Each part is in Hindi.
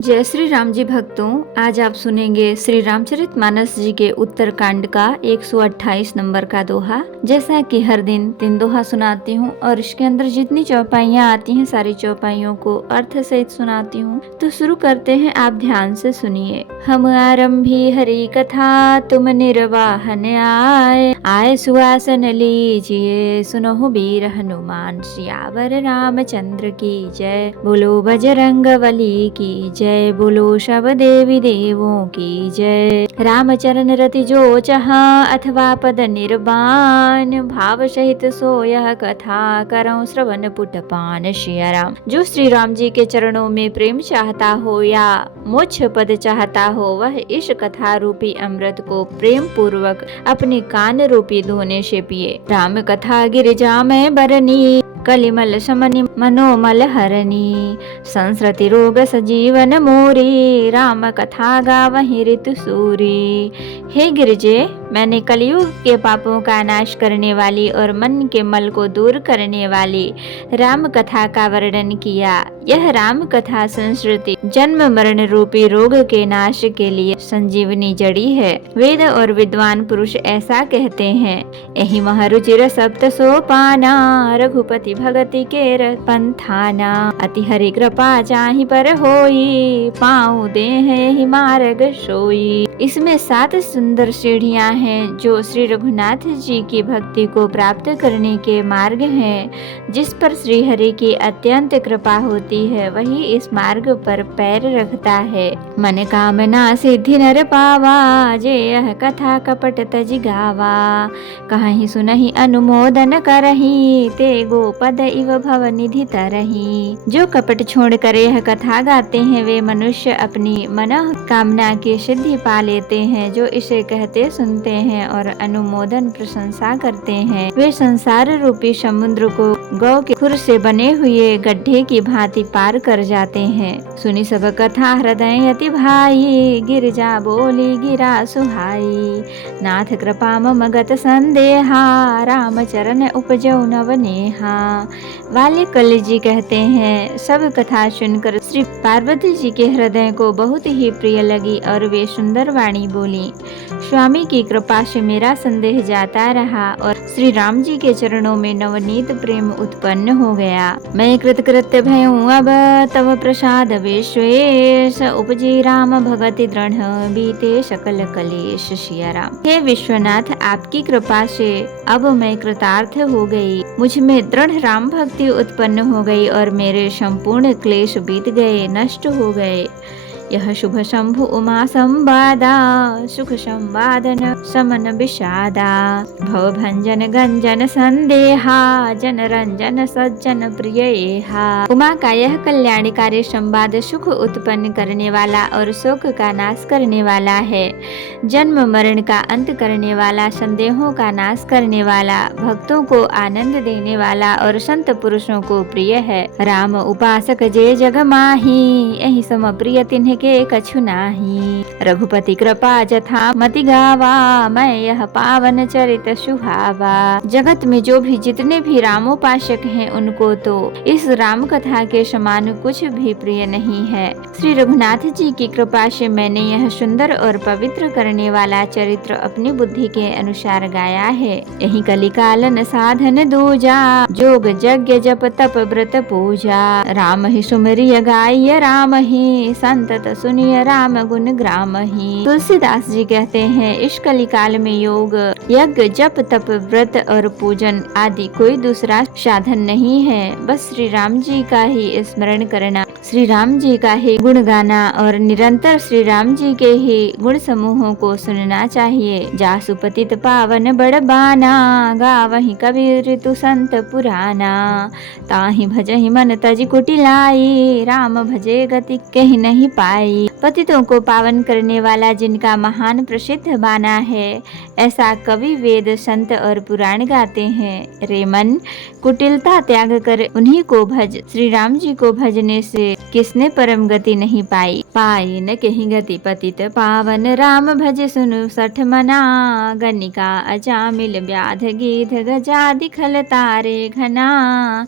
जय श्री राम जी भक्तों, आज आप सुनेंगे श्री रामचरितमानस जी के उत्तरकांड का 128 नंबर का दोहा। जैसा कि हर दिन 3 दोहा सुनाती हूँ और इसके अंदर जितनी चौपाइयाँ आती हैं सारी चौपाइयों को अर्थ सहित सुनाती हूँ। तो शुरू करते हैं, आप ध्यान से सुनिए। हम आरंभी हरि कथा, तुम निर्वाहन आए सुहासन लीजिए, सुनो वीर हनुमान सियावर रामचंद्र की जय। बोलो बजरंग बली की जय, बोलो शब देवी देवों की जय। रामचरण रति जो चहा, अथवा पद निर्वाण, भाव सहित सो यह कथा, करऊं श्रवण पुट पान। सिया राम। जो श्री राम जी के चरणों में प्रेम चाहता हो या मोक्ष पद चाहता हो, वह इस कथा रूपी अमृत को प्रेम पूर्वक अपने कान रूपी धोने से पिए। राम कथा गिरिजा में बरनी, कलिमल समनि मनोमल हरनी, संस्कृति रोग सजीवन मोरी, राम कथा गावहि ऋतु सूरी। हे गिरिजे, मैंने कलयुग के पापों का नाश करने वाली और मन के मल को दूर करने वाली राम कथा का वर्णन किया। यह राम कथा संस्कृति जन्म मरण रूपी रोग के नाश के लिए संजीवनी जड़ी है। वेद और विद्वान पुरुष ऐसा कहते हैं। यही महरुचिर सप्त सोपाना, रघुपति भगति के पंथाना, अति हरि कृपा चाहि पर होई, पाँव दे ही मार्ग सोई। इसमें 7 सुंदर सीढ़ियां हैं जो श्री रघुनाथ जी की भक्ति को प्राप्त करने के मार्ग हैं। जिस पर श्री हरि की अत्यंत कृपा होती है वही इस मार्ग पर पैर रखता है। मन कामना सिद्धि नर पावा, जे यह कथा कपट तज गावा, कहीं सुनहि अनुमोदन करही, ते गोपद इव भव निधि तरही। जो कपट छोड़ कर यह कथा गाते हैं वे मनुष्य अपनी मन कामना की सिद्धि पा लेते हैं। जो इसे कहते सुनते हैं और अनुमोदन प्रशंसा करते हैं, वे संसार रूपी समुद्र को गौ के खुर से बने हुए गड्ढे की भांति पार कर जाते हैं। सुनी सब कथा हृदय अति भाई, गिरिजा बोली गिरा सुहाई, नाथ कृपा मम गत संदेहा, राम चरण उपजौ नवनेहा। वाल्मीकि जी कहते हैं, सब कथा सुनकर श्री पार्वती जी के हृदय को बहुत ही प्रिय लगी और वे सुंदर वाणी बोली। स्वामी की कृपा से मेरा संदेह जाता रहा और श्री राम जी के चरणों में नवनीत प्रेम उत्पन्न हो गया। मैं कृतकृत्य भयूं अब तव प्रसाद विश्वेश, उपजी राम भगति दृढ़ बीते सकल कलेश। सिया राम। हे विश्वनाथ, आपकी कृपा से अब मैं कृतार्थ हो गई, मुझ में दृढ़ राम भक्ति उत्पन्न हो गई और मेरे संपूर्ण क्लेश बीत गए, नष्ट हो गए। यह शुभ शंभु उमा संवादा, सुख संवादन समन विषादा, भव भंजन गंजन संदेहा, जन रंजन सज्जन प्रियहा। उमा का यह कल्याणकारी संवाद सुख उत्पन्न करने वाला और शोक का नाश करने वाला है, जन्म मरण का अंत करने वाला, संदेहों का नाश करने वाला, भक्तों को आनंद देने वाला और संत पुरुषों को प्रिय है। राम उपासक जे जग माही, यही सम प्रिय तिन्ह के कछु नाही, रघुपति कृपा जथा मति गावा, मैं यह पावन चरित सुहावा। जगत में जो भी जितने भी रामोपासक हैं उनको तो इस राम कथा के समान कुछ भी प्रिय नहीं है। श्री रघुनाथ जी की कृपा से मैंने यह सुंदर और पवित्र करने वाला चरित्र अपनी बुद्धि के अनुसार गाया है। यही कलिकालन साधन दूजा, जोग यज्ञ जप तप व्रत पूजा, राम ही सुमरिय गाय राम ही, संतत सुनिय राम गुण ग्राम ही। तुलसीदास जी कहते हैं, इस कलिकाल में योग यज्ञ जप तप व्रत और पूजन आदि कोई दूसरा साधन नहीं है। बस श्री राम जी का ही स्मरण करना, श्री राम जी का ही गुण गाना और निरंतर श्री राम जी के ही गुण समूहों को सुनना चाहिए। जासु पतित पावन बड़बाना, गावहि कबीर ऋतु संत पुराना, ताहि भजहि मन तज कुटिलाई, राम भजे गति कहीं नहीं पाई। पतितों को पावन करने वाला जिनका महान प्रसिद्ध बाना है, ऐसा कवि वेद संत और पुराण गाते हैं। रे मन, कुटिलता त्याग कर उन्हीं को भज। श्री राम जी को भजने से किसने परम गति नहीं पाई। पाई न कहीं गति पतित पावन, राम भज सुनु सठ मना, गनिका अजामिल व्याध गीध गजादि खल तारे घना,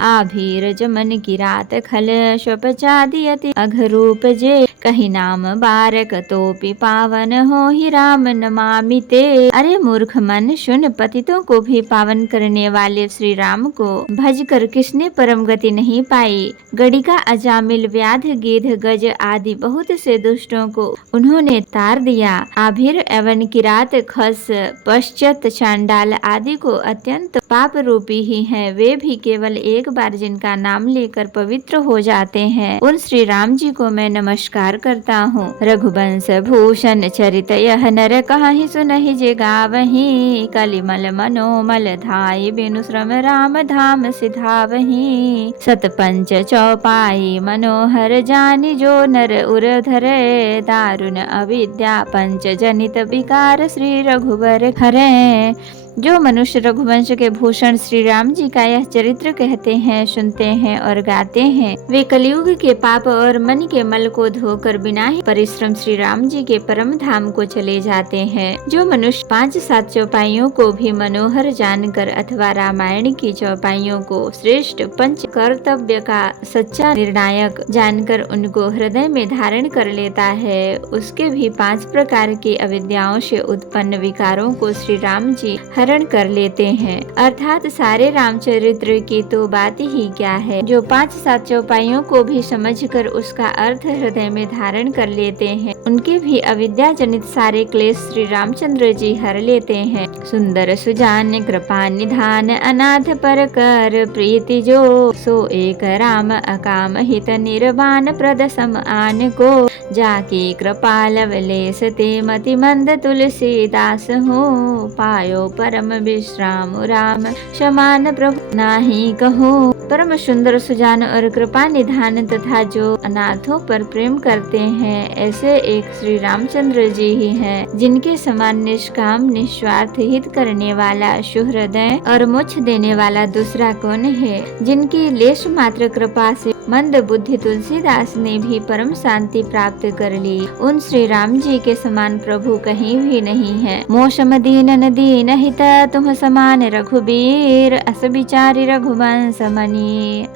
आभीर जमन की रात खल स्वपचादि अति अघरूप जे, कहीं ताहि नाम बारक तोपि पावन हो ही राम नमामि ते। अरे मूर्ख मन, सुन, पतितों को भी पावन करने वाले श्री राम को भज कर किसने परम गति नहीं पाई। गड़िका, अजामिल, व्याध, गिद्ध, गज आदि बहुत से दुष्टों को उन्होंने तार दिया। आभिर एवं किरात, खस, पश्चात, चांडाल आदि को अत्यंत पाप रूपी ही हैं, वे भी केवल एक बार जिनका नाम लेकर पवित्र हो जाते हैं, उन श्री राम जी को मैं नमस्कार करता हूँ। रघुवंश भूषण चरित यह नर कहाहि सुनहि जे गावहीं। कलिमल मनोमल धाय बिनु श्रम राम धाम सिधावहीं। सतपंच चौपाई मनोहर जानि जो नर उर धरे। दारुण अविद्या पंच जनित विकार श्री रघुवर हरे। जो मनुष्य रघुवंश के भूषण श्री राम जी का यह चरित्र कहते हैं, सुनते हैं और गाते हैं, वे कलयुग के पाप और मन के मल को धोकर बिना ही परिश्रम श्री राम जी के परम धाम को चले जाते हैं। जो मनुष्य 5-7 चौपाइयों को भी मनोहर जानकर अथवा रामायण की चौपाइयों को श्रेष्ठ पंच कर्तव्य का सच्चा निर्णायक जानकर उनको हृदय में धारण कर लेता है, उसके भी 5 प्रकार की अविद्याओं से उत्पन्न विकारों को श्री राम जी हरण कर लेते हैं। अर्थात सारे रामचरित्र की तो बात ही क्या है, जो 5-7 चौपाइयों को भी समझकर उसका अर्थ हृदय में धारण कर लेते हैं, उनके भी अविद्या जनित सारे क्लेश श्री रामचंद्र जी हर लेते हैं। सुंदर सुजान कृपा निधान अनाथ पर कर प्रीति जो। सो एक राम अकाम हित निर्वाण प्रद सम आन को। जाकी कृपा लवलेस ते मति मंद तुलसीदास हो। पायो परम विश्राम राम समान प्रभु नाही कहो। परम सुंदर सुजान और कृपा निधान तथा जो अनाथों पर प्रेम करते हैं, ऐसे एक श्री रामचंद्र जी ही हैं, जिनके समान निष्काम निस्वार्थ हित करने वाला सुहृदय और मोक्ष देने वाला दूसरा कौन है। जिनकी लेश मात्र कृपा से मंद बुद्धि तुलसीदास ने भी परम शांति प्राप्त कर ली, उन श्री राम जी के समान प्रभु कहीं भी नहीं है। मोसम दीन दीन हित तुम समान रघुबीर। अस विचारी रघुवंश मणि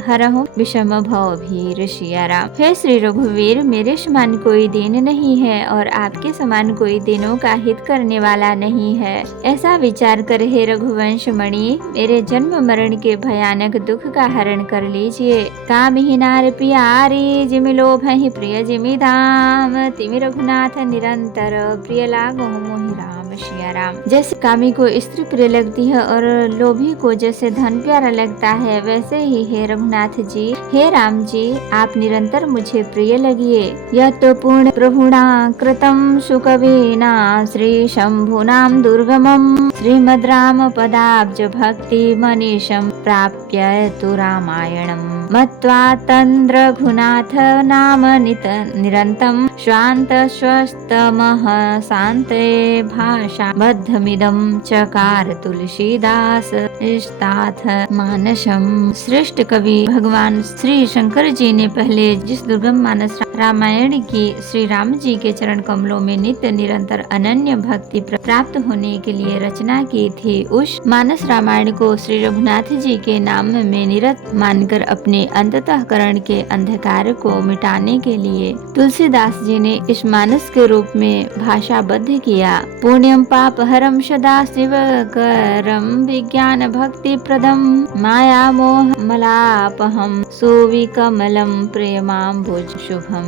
हरहु विषम भव भीर सिया राम। हे श्री रघुवीर, मेरे समान कोई दीन नहीं है और आपके समान कोई दीनों का हित करने वाला नहीं है। ऐसा विचार कर हे रघुवंश मणि, मेरे जन्म मरण के भयानक दुख का हरण कर लीजिए। काम ही नार प्यारी जिमि लोभ ही प्रिय जिमि धाम। तिमि रघुनाथ निरंतर प्रिय लागो मोहि राम सिया राम। जैसे कामी को स्त्री प्रिय लगती है और लोभी को जैसे धन प्यारा लगता है, वैसे ही हे रघुनाथ जी, हे राम जी, आप निरंतर मुझे प्रिय लगिए। यह तो पूर्ण प्रभुणा कृतम सुकविना श्री शंभुनाम दुर्गमम। श्रीमद् राम पदाब्ज भक्ति मनीषम प्राप्य तु रामायणम। मत्वा तंद्र रघुनाथ नाम निरंतम। स्वांत स्वस्तमः शांते भाषा बद्धमिदं चकार तुलसीदास इष्टाथ मानसम। श्रेष्ठ कवि भगवान श्री शंकर जी ने पहले जिस दुर्गम मानस रामायण की श्री राम जी के चरण कमलों में नित्य निरंतर अनन्य भक्ति प्राप्त होने के लिए रचना की थी, उस मानस रामायण को श्री रघुनाथ जी के नाम में निरत मानकर अपने अंतःकरण के अंधकार को मिटाने के लिए तुलसीदास जी ने इस मानस के रूप में भाषाबद्ध किया। पुण्यम पाप हरम सदा शिव करम विज्ञान भक्ति प्रदम। माया मोह मलापहम सुविकमलम प्रेमाम्बुज शुभम।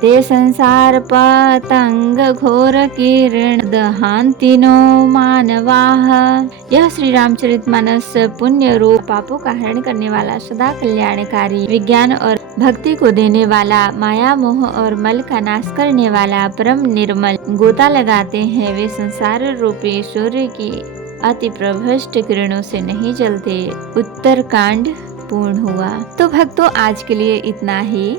ते संसार पतंग घोर किरण दहांतिनो मानवाह। यह श्री रामचरितमानस पुण्य रूप पापों का हरण करने वाला, सदा कल्याणकारी, विज्ञान और भक्ति को देने वाला, माया मोह और मल का नाश करने वाला, परम निर्मल गोता लगाते हैं। वे संसार रूपी सूर्य की अति प्रभष्ट किरणों से नहीं जलते। उत्तरकांड पूर्ण हुआ। तो भक्तों, आज के लिए इतना ही।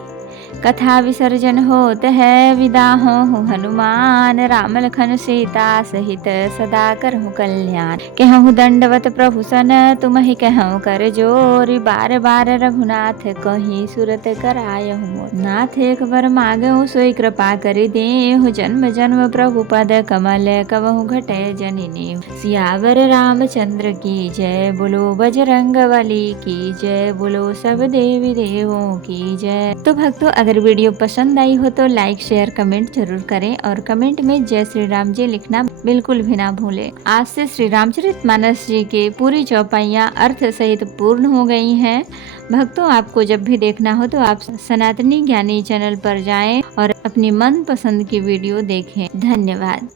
कथा विसर्जन होत है, विदा हो हनुमान। राम लखन सीता सहित सदा करहु कल्याण। कहूँ दंडवत प्रभु सन, तुम ही कहूँ कर जोरी। बार बार रघुनाथ कही सुरत करायहु मोर। नाथ एक बर मांगहु सोई कृपा करि देहु। जन्म जन्म प्रभु पद कमल कबहु घटे जननी। सियावर रामचंद्र की जय, बोलो बजरंग बली की जय, बोलो सब देवी देवों की जय। तो भक्तों, अगर वीडियो पसंद आई हो तो लाइक शेयर कमेंट जरूर करें और कमेंट में जय श्री राम जी लिखना बिल्कुल भी ना भूलें। आज से श्री रामचरितमानस जी के पूरी चौपाइयाँ अर्थ सहित पूर्ण हो गई हैं। भक्तों, आपको जब भी देखना हो तो आप सनातनी ज्ञानी चैनल पर जाएं और अपनी मन पसंद की वीडियो देखें। धन्यवाद।